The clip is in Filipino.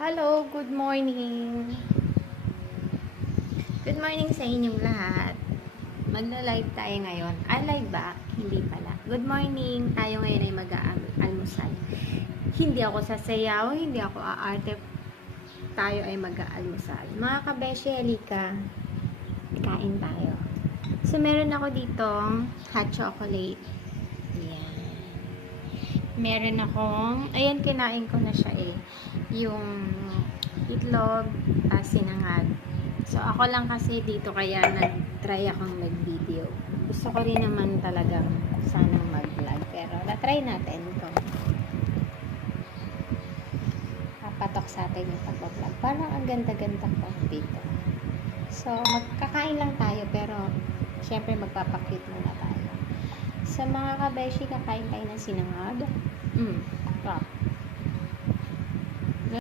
Hello, good morning. Good morning sa inyong lahat. Magla-live tayo ngayon. Live ba? Hindi pala. Good morning. Tayo ngayon ay mag-aalmusal. Hindi ako sasayaw, hindi ako aarte. Tayo ay mag-aalmusal. Mga kabeshi, halika. Kain tayo. So, meron ako ditong hot chocolate. Ayan. Meron akong, ayan, kinain ko na siya yung itlog, sinangag. So, ako lang kasi dito kaya nag-try akong mag-video. Gusto ko rin naman talagang sanang mag-vlog. Pero, na-try natin ito. Papatok sa atin yung pag-vlog. Parang ang ganda-ganda ko dito. So, magkakain lang tayo pero syempre magpapakit muna tayo. Sa mga kabeshi, kakain tayo ng sinangag.